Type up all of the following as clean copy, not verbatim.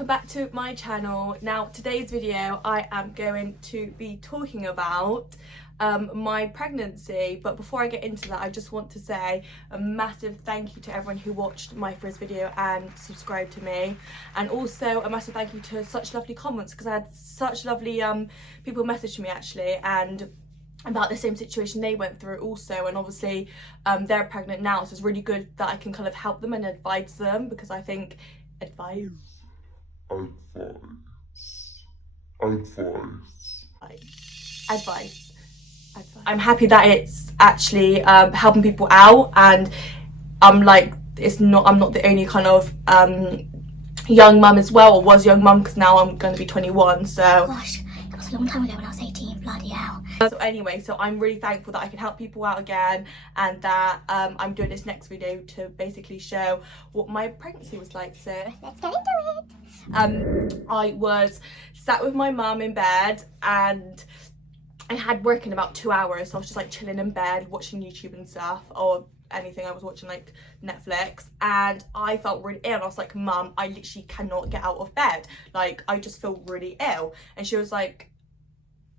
welcome back to my channel. Now today's video I am going to be talking about my pregnancy, but before I get into that I just want to say a massive thank you to everyone who watched my first video and subscribed to me, and also a massive thank you to such lovely comments, because I had such lovely people message me actually and about the same situation they went through also, and obviously they're pregnant now, so it's really good that I can kind of help them and advise them, because I think advice. I'm happy that it's actually helping people out, and I'm like, I'm not the only kind of young mum as well, or was young mum, because now I'm going to be 21. So gosh, it was a long time ago when I was 18, bloody hell. So anyway, so I'm really thankful that I can help people out again, and that I'm doing this next video to basically show what my pregnancy was like. So let's get into it. I was sat with my mum in bed, and I had work in about 2 hours, so I was just like chilling in bed watching YouTube and stuff, or anything. I was watching like Netflix, and I felt really ill. I was like, Mum, I literally cannot get out of bed, like I just feel really ill. And she was like,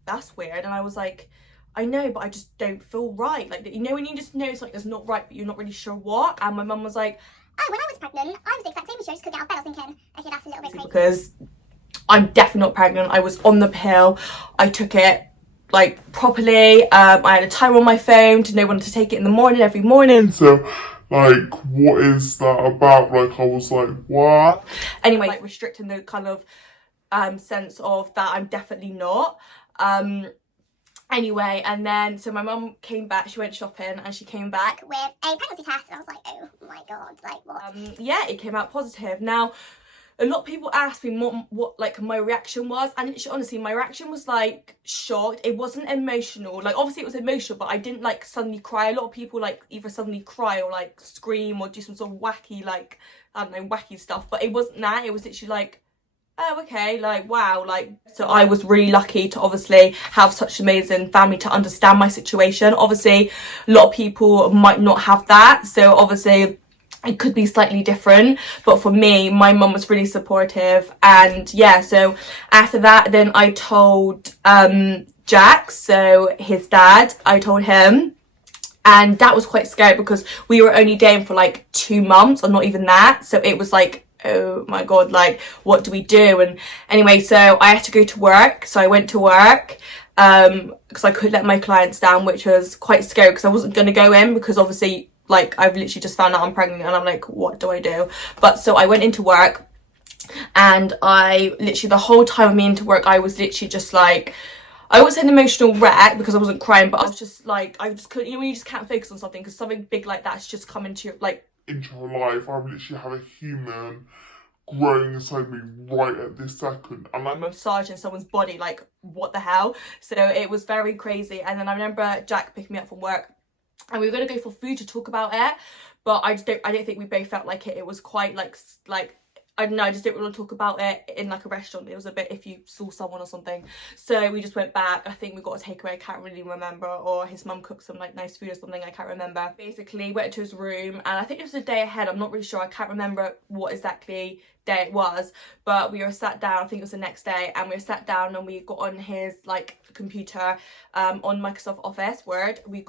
that's weird. And I was like, I know, but I just don't feel right, like, you know when you just know something that's not right but you're not really sure what. And my mum was like, oh, when I was pregnant I was the exact same as you, I just couldn't get out of bed. I was thinking, okay, that's a little bit crazy, because I'm definitely not pregnant. I was on the pill, I took it like properly. I had a timer on my phone to know when to take it in the morning, every morning. So like, what is that about? Like, I was like, what? Anyway, like restricting the kind of sense of that I'm definitely not. Anyway, and then so my mum came back, she went shopping, and she came back with a pregnancy test, and I was like, oh my god, like what? Yeah, it came out positive. Now a lot of people asked me what like my reaction was, and honestly my reaction was like shocked. It wasn't emotional, like obviously it was emotional, but I didn't like suddenly cry. A lot of people like either suddenly cry or like scream or do some sort of wacky, like I don't know, wacky stuff, but it wasn't that. It was literally like, oh okay, like wow. Like, so I was really lucky to obviously have such an amazing family to understand my situation. Obviously a lot of people might not have that, so obviously it could be slightly different, but for me my mum was really supportive. And yeah, so after that then I told Jack, so his dad, I told him. And that was quite scary because we were only dating for like 2 months, or not even that, so it was like, oh my god, like what do we do? And anyway, so I had to go to work, so I went to work because I couldn't let my clients down, which was quite scary because I wasn't going to go in, because obviously like I've literally just found out I'm pregnant and I'm like, what do I do? But so I went into work, and I literally the whole time of me into work I was literally just like, I was an emotional wreck because I wasn't crying, but I was just like, I just couldn't, you know when you just can't focus on something because something big like that's just come into your like into her life. I literally have a human growing inside me right at this second, and I'm massaging someone's body, like what the hell. So it was very crazy. And then I remember Jack picking me up from work, and we were going to go for food to talk about it, but I don't think we both felt like it. It was quite like I don't know, I just didn't want to talk about it in like a restaurant. It was a bit if you saw someone or something. So we just went back. I think we got a takeaway, I can't really remember, or his mum cooked some like nice food or something, I can't remember. Basically went to his room, and I think it was a day ahead, I'm not really sure, I can't remember what exactly day it was, but we were sat down, I think it was the next day, and we were sat down and we got on his like computer on Microsoft Office Word. We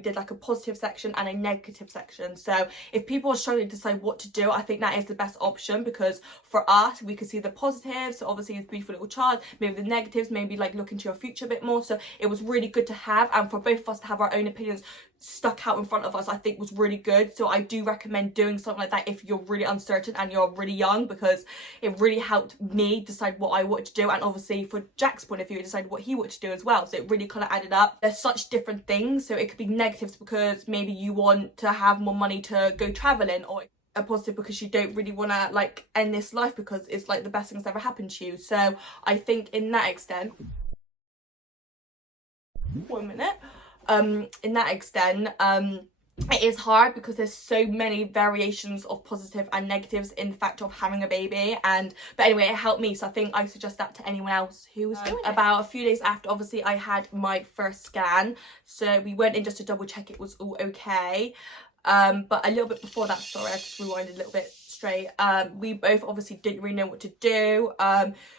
did like a positive section and a negative section. So if people are struggling to decide what to do, I think that is the best option, because for us we could see the positives, so obviously his beautiful little child, maybe the negatives, maybe like look into your future a bit more. So it was really good to have, and for both of us to have our own opinions stuck out in front of us, I think was really good. So I do recommend doing something like that if you're really uncertain and you're really young, because it really helped me decide what I wanted to do, and obviously for Jack's point of view, decide what he wanted to do as well. So it really kind of added up. There's such different things, so it could be negatives because maybe you want to have more money to go traveling, or a positive because you don't really want to like end this life because it's like the best thing that's ever happened to you. So I think in that extent, 1 minute, in that extent, it is hard because there's so many variations of positive and negatives in the fact of having a baby. But anyway, it helped me, so I think I suggest that to anyone else who was doing it. About a few days after, obviously I had my first scan, so we went in just to double check it was all okay. But a little bit before that, sorry, I just rewinded a little bit straight. We both obviously didn't really know what to do.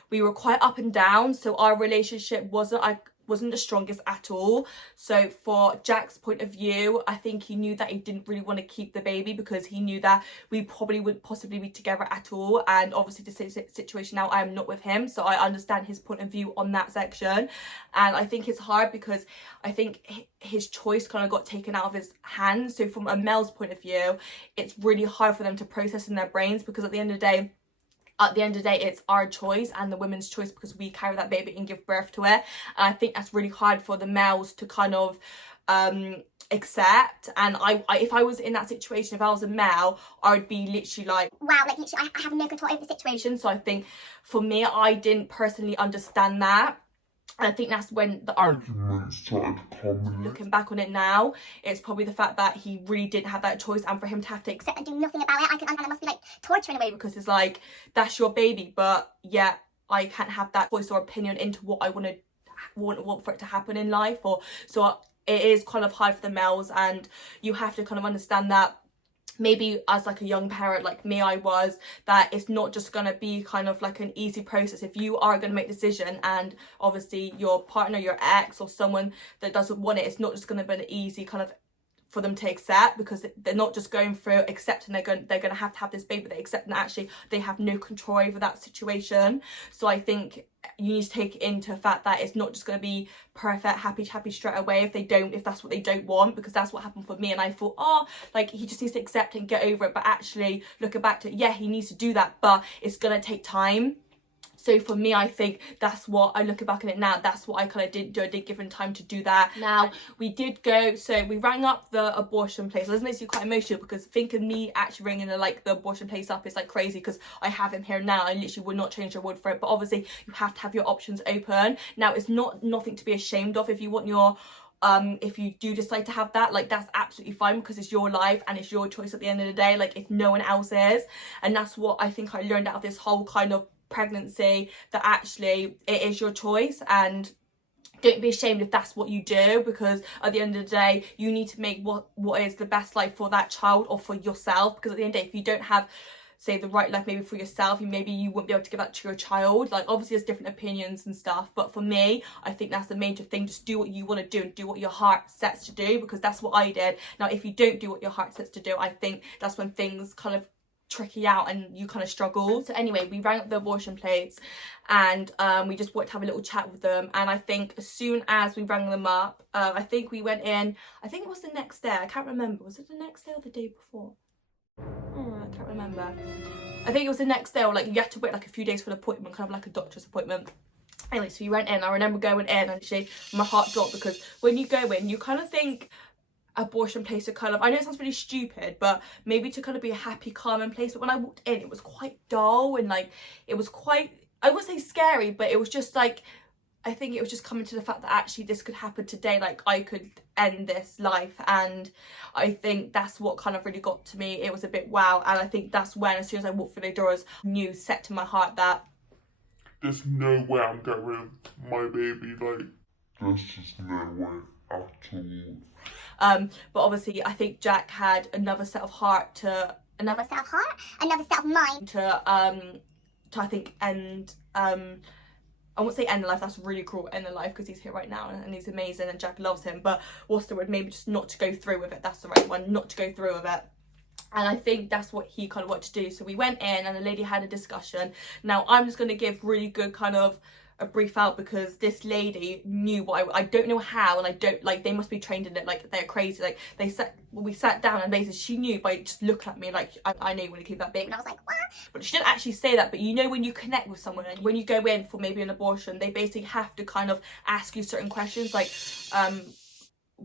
We were quite up and down, so our relationship wasn't the strongest at all. So for Jack's point of view, I think he knew that he didn't really want to keep the baby because he knew that we probably wouldn't possibly be together at all. And obviously the situation now, I am not with him, so I understand his point of view on that section. And I think it's hard because I think his choice kind of got taken out of his hands. So from a male's point of view, it's really hard for them to process in their brains, because at the end of the day, it's our choice and the women's choice, because we carry that baby and give birth to it. And I think that's really hard for the males to kind of accept. And I if I was in that situation, if I was a male, I would be literally like, wow, like literally I have no control over the situation. so I think for me, I didn't personally understand that. And I think that's when the arguments started coming. Looking back on it now, it's probably the fact that he really didn't have that choice, and for him to have to Accept and do nothing about it, I can understand it must be like torture in a way. because it's like, that's your baby, but yeah, I can't have that voice or opinion into what I want for it to happen in life. Or so it is kind of hard for the males, and you have to kind of understand that maybe as like a young parent like me I was, that it's not just gonna be kind of like an easy process. If you are gonna make a decision, and obviously your partner, your ex, or someone that doesn't want it, it's not just gonna be an easy kind of for them to accept, because they're not just going through accepting they're going to have this baby, they accept that actually they have no control over that situation. So I think you need to take into fact that it's not just going to be perfect, happy straight away if that's what they don't want, because that's what happened for me. And I thought, oh, like he just needs to accept it and get over it. But actually looking back to it, yeah, he needs to do that, but it's going to take time. So for me, I think that's what I look back at it now. That's what I kind of didn't do. I didn't give him time to do that. Now we did go. So we rang up the abortion place. This makes me quite emotional, because thinking me actually ringing the abortion place up is like crazy, because I have him here now. I literally would not change a word for it. But obviously you have to have your options open. Now it's nothing to be ashamed of. If you want your if you do decide to have that, like that's absolutely fine, because it's your life and it's your choice at the end of the day, like if no one else is. And that's what I think I learned out of this whole kind of pregnancy, that actually it is your choice, and don't be ashamed if that's what you do, because at the end of the day you need to make what is the best life for that child or for yourself. Because at the end of the day, if you don't have, say, the right life maybe for yourself, maybe you wouldn't be able to give that to your child. Like obviously there's different opinions and stuff, but for me I think that's the major thing. Just do what you want to do and do what your heart sets to do, because that's what I did. Now if you don't do what your heart sets to do, I think that's when things kind of tricky out and you kind of struggle. So anyway, we rang up the abortion place, and we just wanted to have a little chat with them. And I think as soon as we rang them up, I think we went in, I think it was the next day, I can't remember, was it the next day or the day before? I can't remember. I think it was the next day, or like you had to wait like a few days for the appointment, kind of like a doctor's appointment. Anyway, so we went in. I remember going in, and actually my heart dropped, because when you go in, you kind of think abortion place are kind of, I know it sounds really stupid, but maybe to kind of be a happy, calming place. But when I walked in, it was quite dull, and like it was quite, I wouldn't say scary, but it was just like, I think it was just coming to the fact that actually this could happen today, like I could end this life. And I think that's what kind of really got to me. It was a bit wow. And I think that's when, as soon as I walked through the doors, knew set to my heart that there's no way I'm getting rid of my baby. Like there's just no way at all. But obviously I think Jack had another set of heart, Another set of mind to I think end, I won't say end the life, that's really cruel, end the life, because he's here right now and he's amazing and Jack loves him, but what's the word, maybe just not to go through with it, that's the right one, not to go through with it. And I think that's what he kind of wanted to do. So we went in and the lady had a discussion. Now I'm just going to give really good kind of a brief out, because this lady knew what I don't know how, and I don't, like, they must be trained in it, like they're crazy. Like we sat down and basically she knew by just looking at me, like I know you want to keep that baby. and I was like, what? But she didn't actually say that. But you know, when you connect with someone and when you go in for maybe an abortion, they basically have to kind of ask you certain questions, like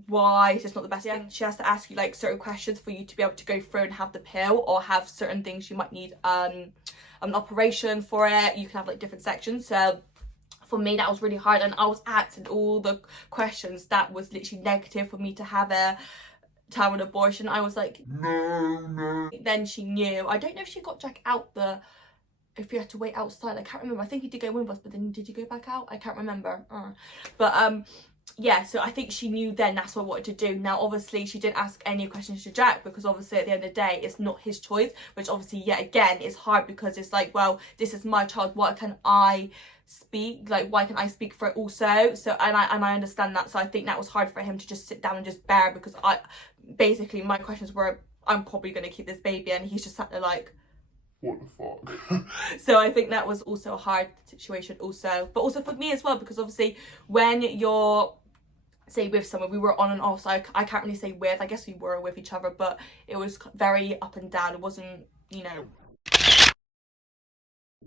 why is this not the best thing? She has to ask you like certain questions for you to be able to go through and have the pill, or have certain things you might need an operation for it. You can have like different sections. So for me that was really hard, and I was asking all the questions that was literally negative for me to have an abortion. I was like, no. Then she knew. I don't know if she got Jack out if you had to wait outside, I can't remember. I think he did go with us, but then did you go back out? I can't remember. But yeah, so I think she knew then that's what I wanted to do. Now, obviously, she didn't ask any questions to Jack because obviously at the end of the day, it's not his choice, which obviously, yet again, is hard because it's like, well, this is my child. Why can I speak? Like, why can I speak for it also? So, and I understand that. So I think that was hard for him to just sit down and just bear, because basically my questions were, I'm probably going to keep this baby, and he's just sat there like, what the fuck? so I think that was also a hard situation also, but also for me as well, because obviously when you're, say, with someone, we were on and off, so I can't really say with, I guess we were with each other, but it was very up and down. It wasn't, you know,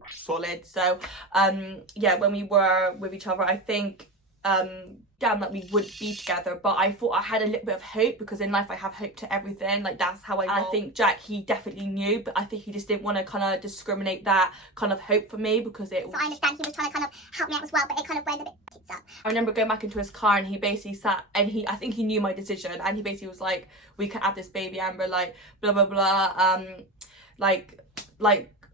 solid. So yeah, when we were with each other, I think damn, that we would be together, but I thought I had a little bit of hope, because in life I have hope to everything, like that's how I think Jack, he definitely knew, but I think he just didn't want to kind of discriminate that kind of hope for me, because it, So I understand he was trying to kind of help me out as well, but it kind of went a bit tits up. I remember going back into his car, and he basically sat, and I think he knew my decision, and he basically was like, we can have this baby, Amber, like blah blah blah, like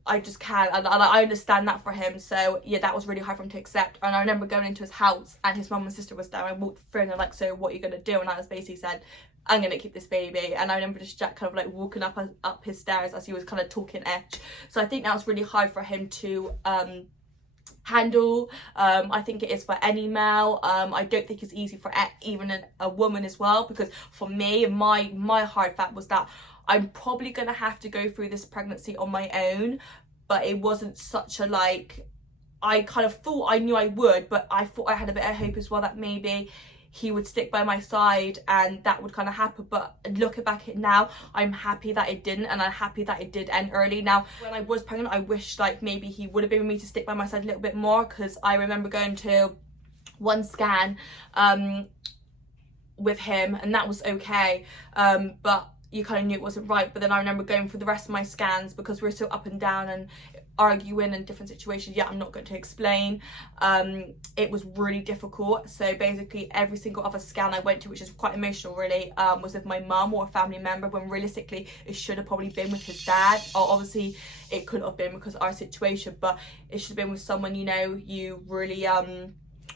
I just can't, and I understand that for him. So yeah, that was really hard for him to accept. And I remember going into his house, and his mum and sister was there. I walked through, and they're like, so what are you gonna do? And I was basically said, I'm gonna keep this baby. And I remember just Jack kind of like walking up his stairs as he was kind of talking etch. So I think that was really hard for him to handle. I think it is for any male. I don't think it's easy for even a woman as well, because for me, my hard fact was that I'm probably gonna have to go through this pregnancy on my own, but it wasn't such a, like, I kind of thought I knew I would, but I thought I had a bit of hope as well that maybe he would stick by my side and that would kind of happen. But looking back at it now, I'm happy that it didn't, and I'm happy that it did end early. Now, when I was pregnant, I wished like maybe he would have been with me to stick by my side a little bit more, because I remember going to one scan with him, and that was okay, but you kind of knew it wasn't right. But then I remember going for the rest of my scans, because we were so up and down and arguing in different situations, I'm not going to explain, it was really difficult. So basically every single other scan I went to, which is quite emotional really, was with my mum or a family member, when realistically it should have probably been with his dad, or obviously it couldn't have been because of our situation, but it should have been with someone, you know, you really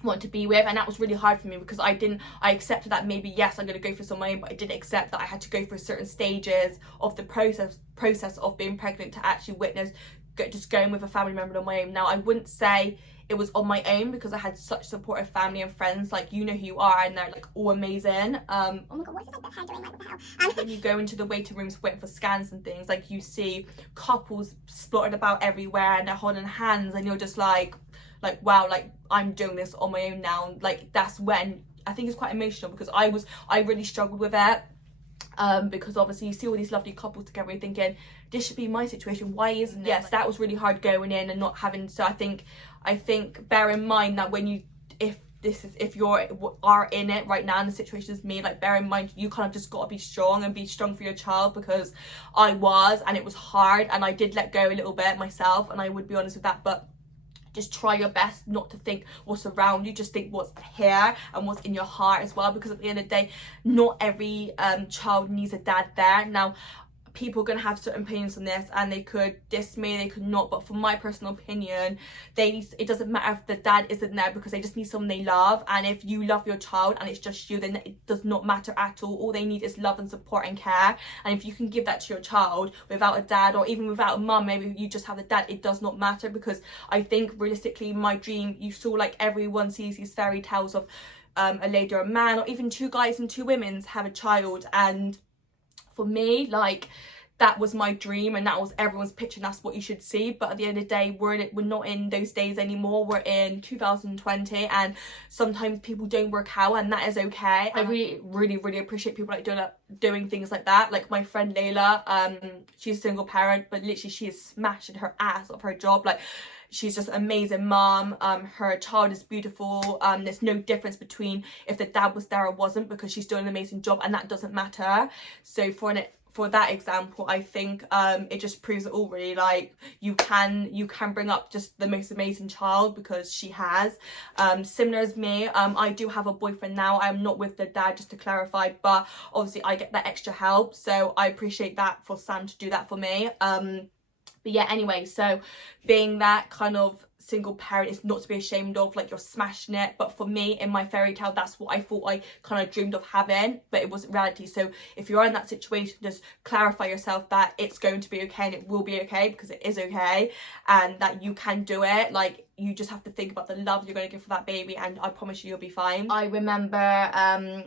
want to be with. And that was really hard for me, because I accepted that maybe yes, I'm going to go for someone, but I didn't accept that I had to go through certain stages of the process of being pregnant to actually witness just going with a family member on my own. Now, I wouldn't say it was on my own, because I had such supportive family and friends, like, you know who you are, and they're like all amazing. Oh my god, what is this like the hair doing, like what the hell? And when you go into the waiting rooms waiting for scans and things, like you see couples splattered about everywhere and they're holding hands, and you're just like wow, like I'm doing this on my own now. Like that's when I think it's quite emotional, because I really struggled with it, because obviously you see all these lovely couples together, you're thinking this should be my situation, why isn't it? Yes, that was really hard going in and not having. So I think bear in mind that when you, if you are in it right now, and the situation is me, like bear in mind you kind of just got to be strong and be strong for your child, because I was, and it was hard, and I did let go a little bit myself, and I would be honest with that. But just try your best not to think what's around you, just think what's here and what's in your heart as well, because at the end of the day, not every child needs a dad there. Now, people are going to have certain opinions on this, and they could diss me, they could not, but from my personal opinion, it doesn't matter if the dad isn't there, because they just need someone they love. And if you love your child and it's just you, then it does not matter at all they need is love and support and care. And if you can give that to your child without a dad, or even without a mum, maybe you just have a dad, it does not matter. Because I think realistically, my dream, you saw, like everyone sees these fairy tales of a lady or a man, or even two guys and two women have a child, and for me, like, that was my dream, and that was everyone's picture, and that's what you should see. But at the end of the day, we're not in those days anymore. We're in 2020, and sometimes people don't work out, and that is okay. I really appreciate people like doing things like that. Like my friend Layla, she's a single parent, but literally she is smashing her ass off her job. Like, she's just an amazing mom. Her child is beautiful. There's no difference between if the dad was there or wasn't, because she's doing an amazing job, and that doesn't matter. So for that example, I think it just proves it all really. Like, you can bring up just the most amazing child, because she has. Similar as me, I do have a boyfriend now. I'm not with the dad, just to clarify, but obviously I get that extra help, so I appreciate that for Sam to do that for me. But yeah, anyway, so being that kind of single parent is not to be ashamed of, like you're smashing it. But for me, in my fairy tale, that's what I thought I kind of dreamed of having, but it wasn't reality. So if you're in that situation, just clarify yourself that it's going to be okay and it will be okay, because it is okay, and that you can do it. Like, you just have to think about the love you're going to give for that baby, and I promise you'll be fine. I remember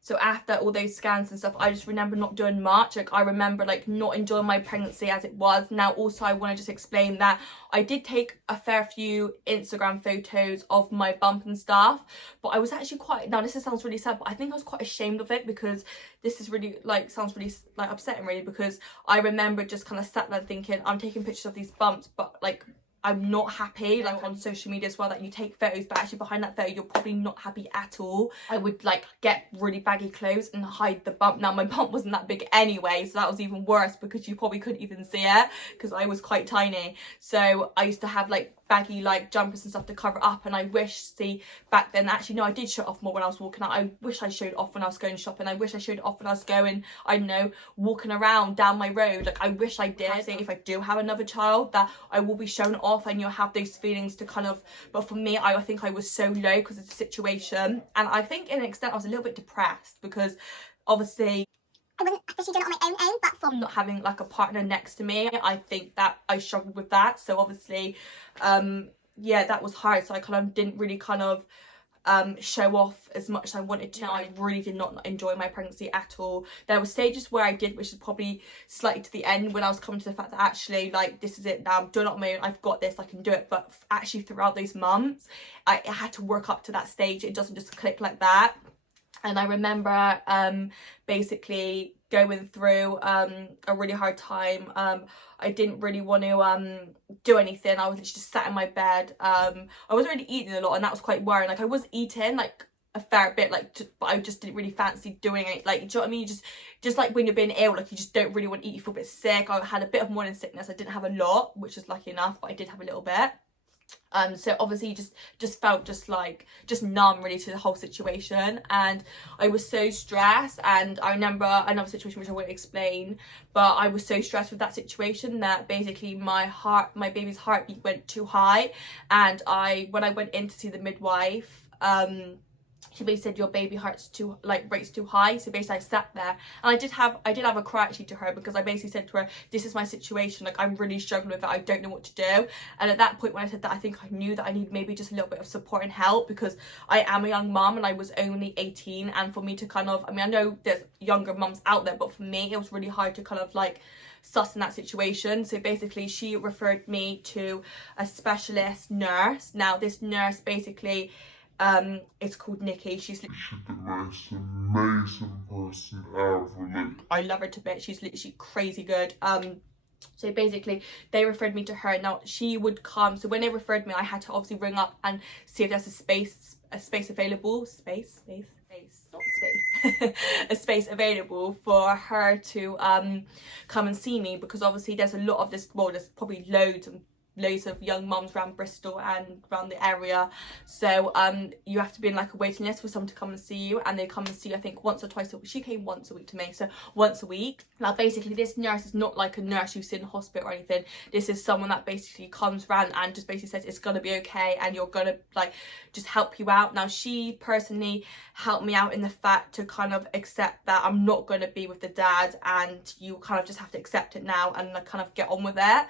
so after all those scans and stuff, I just remember not doing much. Like, I remember like not enjoying my pregnancy as it was. Now also, I want to just explain that I did take a fair few Instagram photos of my bump and stuff, but I was actually quite, now this sounds really sad, but I think I was quite ashamed of it, because this is really like, sounds really like upsetting really, because I remember just kind of sat there thinking, I'm taking pictures of these bumps, but like I'm not happy. Like on social media as well, that you take photos, but actually behind that photo you're probably not happy at all. I would like get really baggy clothes and hide the bump. Now my bump wasn't that big anyway, so that was even worse, because you probably couldn't even see it, because I was quite tiny. So I used to have like baggy like jumpers and stuff to cover up, and I wish, see, back then, actually no, I did show it off more when I was walking out. I wish I showed it off when I was going shopping. I wish I showed it off when I was going, I don't know, walking around down my road. Like, I wish I did. If I do have another child, that I will be showing it off, and you'll have those feelings to kind of, but for me, I think I was so low because of the situation, and I think in an extent I was a little bit depressed, because obviously I wasn't officially doing it on my own, but for not having like a partner next to me, I think that I struggled with that. So obviously yeah, that was hard. So I kind of didn't really kind of show off as much as I wanted to. I really did not enjoy my pregnancy at all. There were stages where I did, which is probably slightly to the end, when I was coming to the fact that actually, like, this is it now, I'm doing it on my own, I've got this, I can do it. But actually throughout those months, I had to work up to that stage. It doesn't just click like that. And I remember basically going through a really hard time. I didn't really want to do anything. I was literally just sat in my bed. I wasn't really eating a lot, and that was quite worrying. Like, I was eating like a fair bit, like, but I just didn't really fancy doing it. Like, do you know what I mean? You just like when you're being ill, like, you just don't really want to eat. You feel a bit sick. I had a bit of morning sickness. I didn't have a lot, which is lucky enough, but I did have a little bit. So obviously just felt just numb really to the whole situation, and I was so stressed. And I remember another situation which I won't explain, but I was so stressed with that situation that basically my baby's heartbeat went too high, and when I went in to see the midwife, she basically said, your baby rate's too high. So basically I sat there, and I did have a cry actually to her, because I basically said to her, this is my situation, like, I'm really struggling with it, I don't know what to do. And at that point when I said that, I think I knew that I need maybe just a little bit of support and help, because I am a young mum and I was only 18, and for me to kind of, I mean, I know there's younger mums out there, but for me it was really hard to kind of like suss in that situation. So basically she referred me to a specialist nurse. Now this nurse basically, it's called Nikki. She's the most amazing person ever. I love her to bits. She's literally crazy good. So basically they referred me to her. Now she would come, so when they referred me, I had to obviously ring up and see if there's a space available, a space available for her to come and see me, because obviously there's a lot of this, well, there's probably loads of young mums around Bristol and around the area. So you have to be in like a waiting list for someone to come and see you, and they come and see you, I think, once or twice a week. She came once a week to me, so once a week. Now basically this nurse is not like a nurse you see in the hospital or anything. This is someone that basically comes around and just basically says it's gonna be okay, and you're gonna like just help you out. Now she personally helped me out in the fact to kind of accept that I'm not gonna be with the dad, and you kind of just have to accept it now and like kind of get on with it.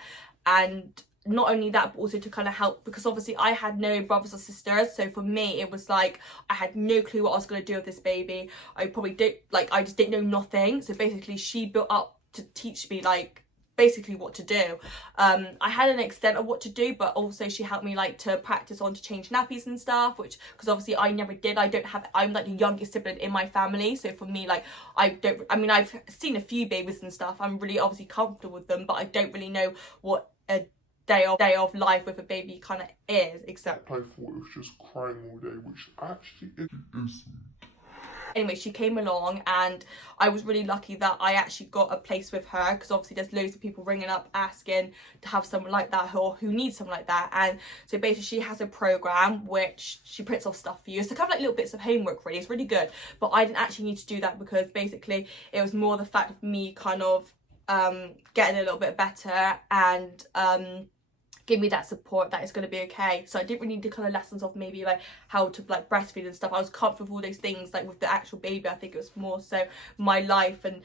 And not only that, but also to kind of help, because obviously I had no brothers or sisters, so for me it was like I had no clue what I was going to do with this baby. I just didn't know nothing. So basically she built up to teach me like basically what to do. I had an extent of what to do, but also she helped me like to practice on to change nappies and stuff, which, because obviously I never did. I'm like the youngest sibling in my family, so for me, like, I've seen a few babies and stuff, I'm really obviously comfortable with them, but I don't really know what a day of life with a baby kind of is, except I thought it was just crying all day, which actually it isn't. Anyway, she came along, and I was really lucky that I actually got a place with her, because obviously there's loads of people ringing up asking to have someone like that, or who needs someone like that. And so basically she has a program which she prints off stuff for you, so kind of like little bits of homework really. It's really good, but I didn't actually need to do that, because basically it was more the fact of me kind of getting a little bit better, and give me that support that it's going to be okay. So I didn't really need the kind of lessons of maybe like how to like breastfeed and stuff. I was comfortable with all those things. Like with the actual baby, I think it was more so my life and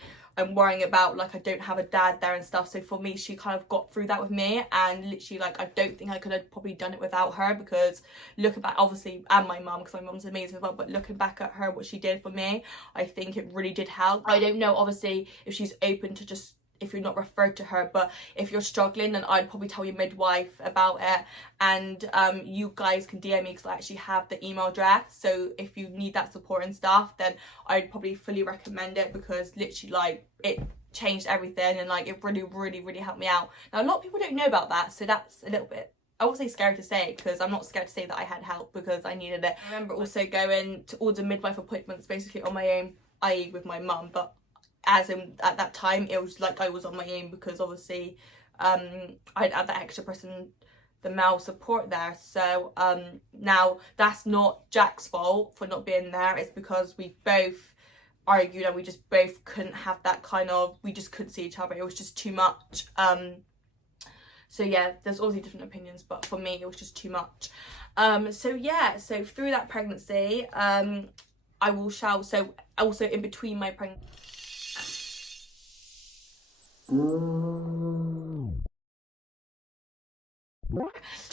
worrying about like I don't have a dad there and stuff. So for me, she kind of got through that with me, and literally like I don't think I could have probably done it without her, because looking back, obviously, and my mum, because my mum's amazing as well, but looking back at her, what she did for me, I think it really did help. I don't know obviously if she's open to just, if you're not referred to her, but if you're struggling, then I'd probably tell your midwife about it, and you guys can DM me because I actually have the email address. So if you need that support and stuff, then I'd probably fully recommend it, because literally like it changed everything, and like it really helped me out. Now a lot of people don't know about that, so that's a little bit, I won't say scared to say it, because I'm not scared to say that I had help, because I needed it. I remember also going to all the midwife appointments basically on my own, i.e. with my mum, but as in at that time it was like I was on my own, because obviously I'd had that extra person, the male support there. So now that's not Jack's fault for not being there, it's because we both argued and we just both couldn't have that kind of, we just couldn't see each other, it was just too much. So yeah, there's obviously different opinions, but for me it was just too much. So yeah, so through that pregnancy I will shout, so also in between my pregnancy,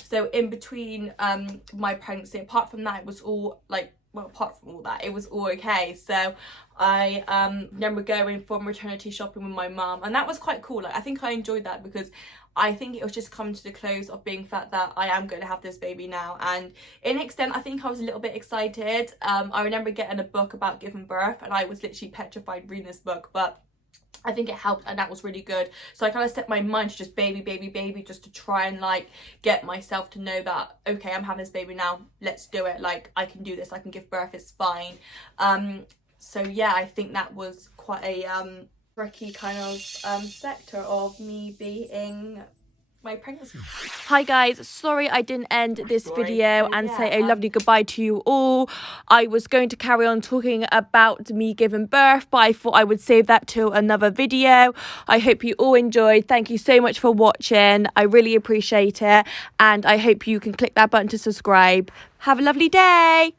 so in between my pregnancy, apart from that, it was all like, well, apart from all that, it was all okay. So I remember going for maternity shopping with my mum, and that was quite cool. Like I think I enjoyed that, because I think it was just coming to the close of being fact that I am going to have this baby now, and in extent I think I was a little bit excited. I remember getting a book about giving birth, and I was literally petrified reading this book, but I think it helped, and that was really good. So I kind of set my mind to just baby, just to try and like get myself to know that, okay, I'm having this baby now, let's do it, like I can do this, I can give birth, it's fine. So yeah, I think that was quite a tricky kind of sector of me being my pregnancy. Hi guys, sorry I didn't end this video and say a lovely goodbye to you all. I was going to carry on talking about me giving birth, but I thought I would save that till another video. I hope you all enjoyed. Thank you so much for watching. I really appreciate it, and I hope you can click that button to subscribe. Have a lovely day.